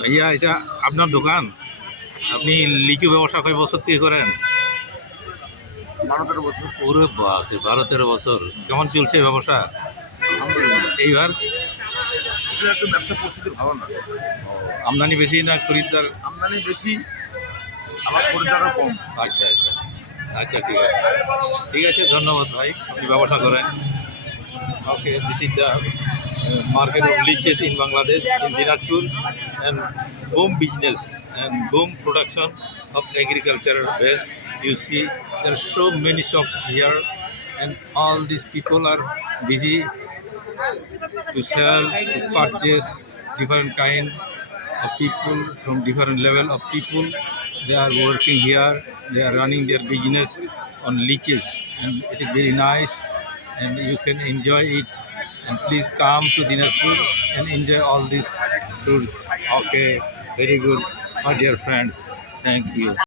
ভাইয়া এটা আপনার দোকান? আপনি লিচু ব্যবসা কয় বছর থেকে করেন? 12-13 বছর। ওরে বাসে 12-13 বছর। কেমন চলছে ব্যবসা আলহামদুলিল্লাহ। এইবার? আসলে একটু ব্যবসার পরিস্থিতি ভালো না। আমদানি বেশি না খরিদ্দার? আমদানি বেশি, আবার খরিদ্দারও কম। আচ্ছা আচ্ছা আচ্ছা, ঠিক আছে ঠিক আছে, ধন্যবাদ ভাই, আপনি ব্যবসা করেন। Okay, this is the market of leeches in Bangladesh, in Dinajpur, and boom business and boom production of agriculture. Where you see there are so many shops here, and all these people are busy to sell, to purchase different kind of people from different level of people. They are working here. They are running their business on leeches, and it is very nice, and you can enjoy it. And please come to Dinajpur and enjoy all these fruits. Okay, very good, my dear friends. Thank you.